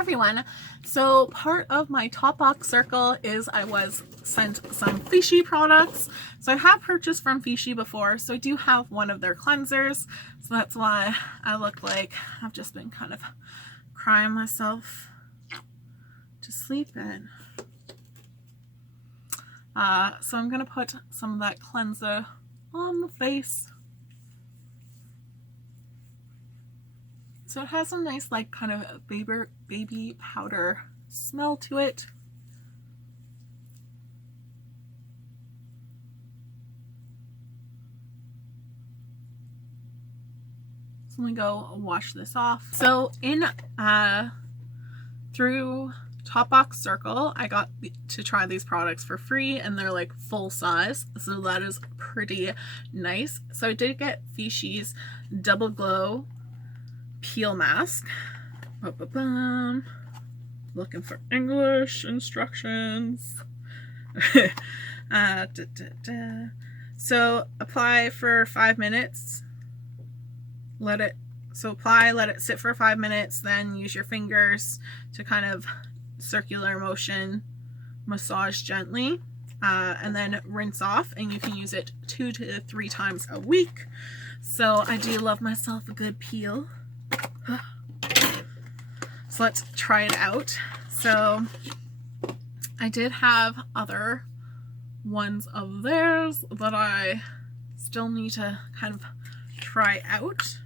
Everyone, so part of my top box circle is I was sent some Vichy products. So I have purchased from Vichy before, so I do have one of their cleansers, so that's why I look like I've just been kind of crying myself to sleep in. So I'm gonna put some of that cleanser on the face. So it has a nice, like, kind of baby powder smell to it. So I'm gonna go wash this off. So in through Top Box Circle, I got to try these products for free, and they're like full size, so that is pretty nice. So I did get Vichy's Double Glow Peel Mask. Looking for English instructions. So apply for 5 minutes. Let it sit for 5 minutes, then use your fingers to kind of circular motion massage gently, and then rinse off, and you can use it 2 to 3 times a week. So I do love myself a good peel. So let's try it out. So I did have other ones of theirs that I still need to kind of try out,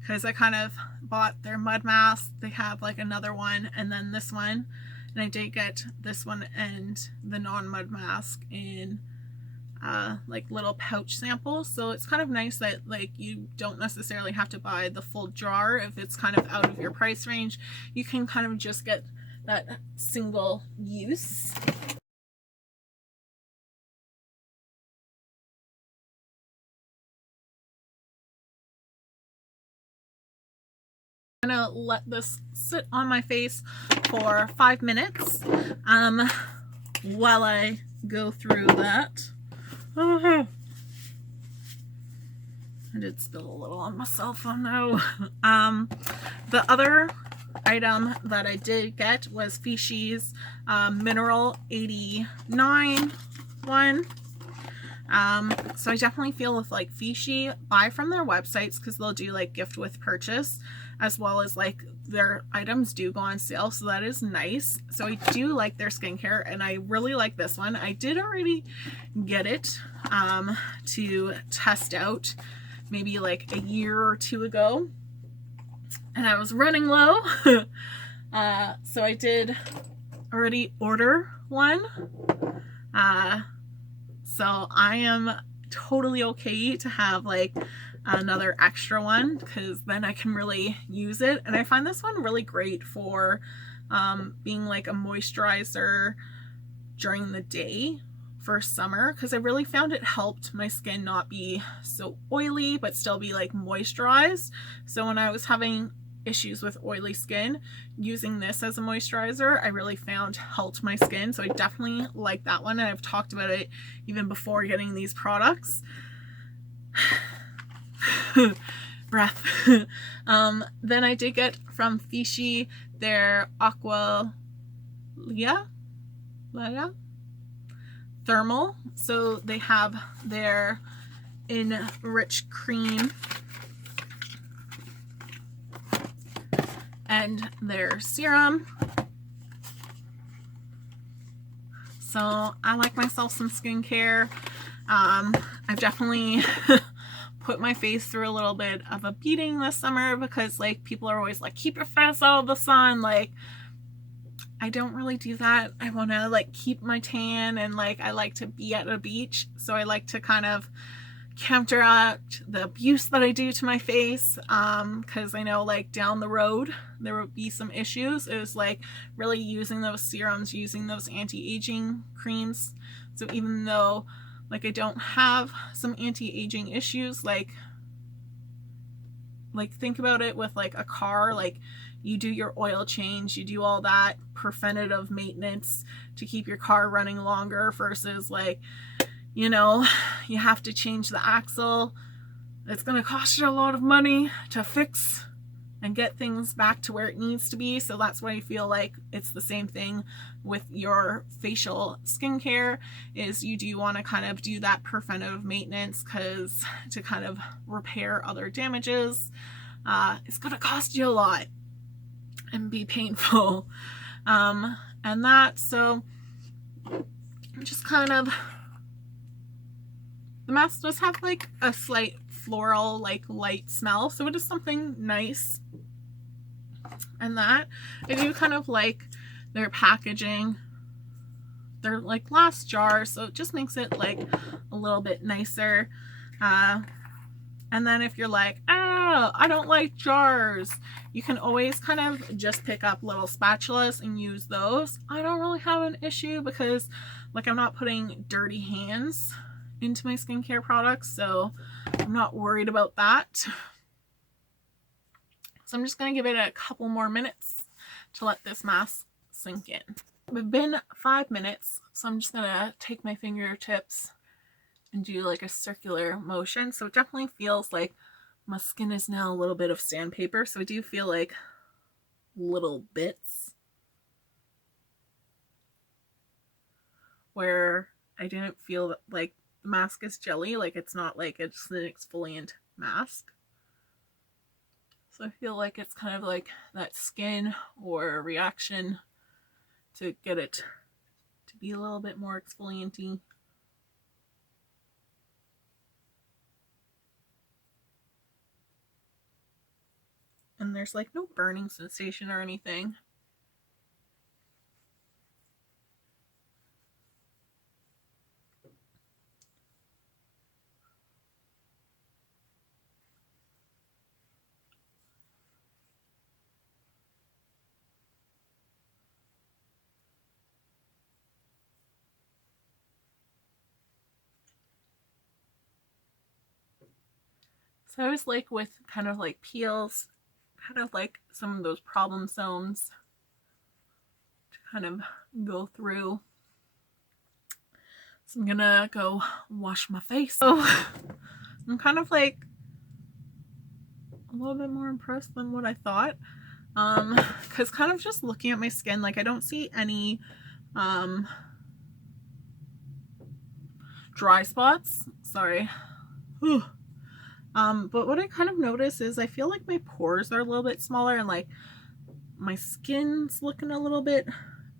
because I kind of bought their mud mask. They have like another one and then this one, and I did get this one and the non-mud mask in like little pouch samples. So it's kind of nice that like you don't necessarily have to buy the full jar if it's kind of out of your price range. You can kind of just get that single use. I'm gonna let this sit on my face for 5 minutes while I go through that. I did spill a little on myself, oh no. The other item that I did get was Vichy's Mineral 89 one. So I definitely feel with like Vichy, buy from their websites, because they'll do like gift with purchase, as well as like their items do go on sale, so that is nice. So I do like their skincare, and I really like this one. I did already get it to test out maybe like a year or 2 ago, and I was running low. So I did already order one. So I am totally okay to have like another extra one, because then I can really use it. And I find this one really great for being like a moisturizer during the day for summer, because I really found it helped my skin not be so oily but still be like moisturized. So when I was having issues with oily skin, using this as a moisturizer I really found helped my skin. So I definitely like that one, and I've talked about it even before getting these products. Breath. Then I did get from Vichy their Aqualia thermal. So they have their enriched cream and their serum. So I like myself some skincare. I've definitely put my face through a little bit of a beating this summer, because like people are always like, keep your face out of the sun. Like, I don't really do that. I want to like keep my tan, and like I like to be at a beach, so I like to kind of counteract the abuse that I do to my face, because I know like down the road there will be some issues. It was like really using those serums, using those anti-aging creams. So even though like I don't have some anti-aging issues, like think about it with like a car. Like you do your oil change, you do all that preventative maintenance to keep your car running longer, versus like, you know, you have to change the axle. It's going to cost you a lot of money to fix and get things back to where it needs to be. So that's why I feel like it's the same thing with your facial skincare, is you do want to kind of do that preventive maintenance, because to kind of repair other damages, it's going to cost you a lot and be painful. And that, so just kind of, the mask does have like a slight floral, like light smell, so it is something nice. And that, I do kind of like their packaging. They're like glass jars, so it just makes it like a little bit nicer. And then if you're like, oh, I don't like jars, you can always kind of just pick up little spatulas and use those. I don't really have an issue because like I'm not putting dirty hands into my skincare products, so I'm not worried about that. So I'm just going to give it a couple more minutes to let this mask sink in. It's been 5 minutes, so I'm just going to take my fingertips and do like a circular motion. So it definitely feels like my skin is now a little bit of sandpaper, so I do feel like little bits where I didn't feel like the mask is jelly, like it's not like it's an exfoliant mask. So I feel like it's kind of like that skin or reaction to get it to be a little bit more exfoliant-y. And there's like no burning sensation or anything. So I was like with kind of like peels, kind of like some of those problem zones to kind of go through. So I'm gonna go wash my face. So I'm kind of like a little bit more impressed than what I thought. Because kind of just looking at my skin, like I don't see any dry spots. Sorry. But what I kind of notice is I feel like my pores are a little bit smaller and like my skin's looking a little bit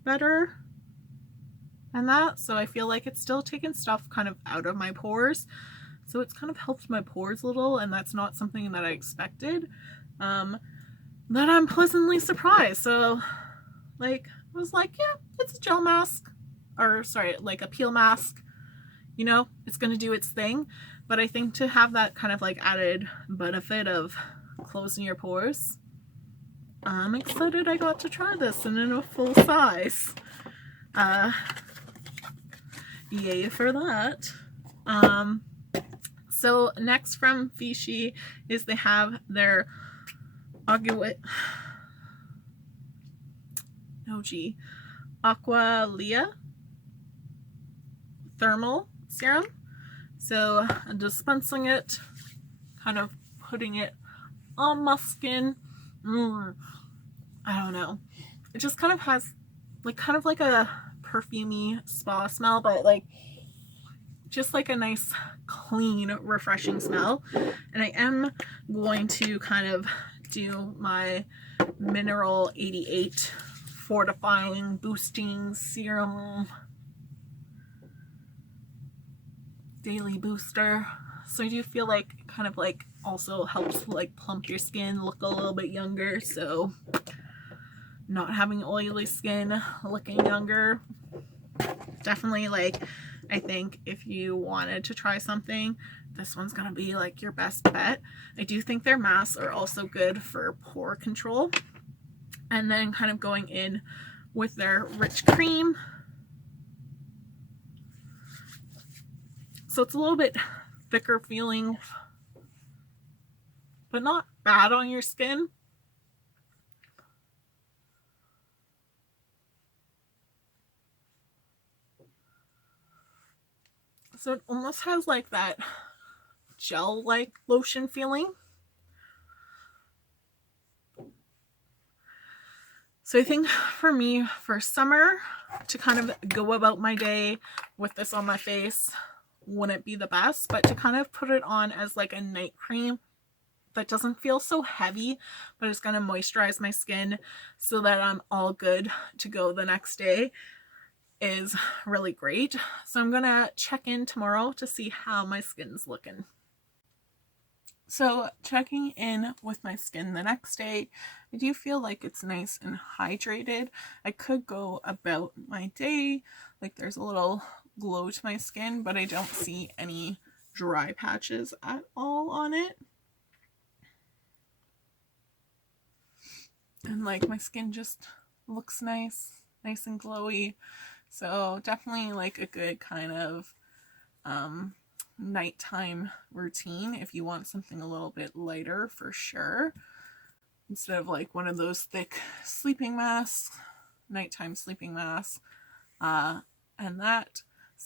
better and that. So I feel like it's still taking stuff kind of out of my pores. So it's kind of helped my pores a little, and that's not something that I expected. That I'm pleasantly surprised. So like I was like, yeah, it's a gel mask, or sorry, like a peel mask. You know, it's going to do its thing. But I think to have that kind of like added benefit of closing your pores, I'm excited I got to try this and in a full size. Yay for that. So next from Vichy is they have their Aqualia thermal serum. So I'm dispensing it, kind of putting it on my skin. I don't know. It just kind of has like kind of like a perfumey spa smell, but like just like a nice clean refreshing smell. And I am going to kind of do my Minéral 88 fortifying boosting serum daily booster. So I do feel like kind of like also helps like plump your skin, look a little bit younger. So not having oily skin, looking younger. Definitely like, I think if you wanted to try something, this one's gonna be like your best bet. I do think their masks are also good for pore control. And then kind of going in with their rich cream. So it's a little bit thicker feeling, but not bad on your skin. So it almost has like that gel-like lotion feeling. So I think for me, for summer, to kind of go about my day with this on my face wouldn't be the best, but to kind of put it on as like a night cream that doesn't feel so heavy, but it's going to moisturize my skin so that I'm all good to go the next day is really great. So I'm going to check in tomorrow to see how my skin's looking. So checking in with my skin the next day, I do feel like it's nice and hydrated. I could go about my day, like there's a little glow to my skin, but I don't see any dry patches at all on it. And like my skin just looks nice and glowy. So definitely like a good kind of nighttime routine if you want something a little bit lighter, for sure, instead of like one of those thick sleeping masks, nighttime sleeping masks. And that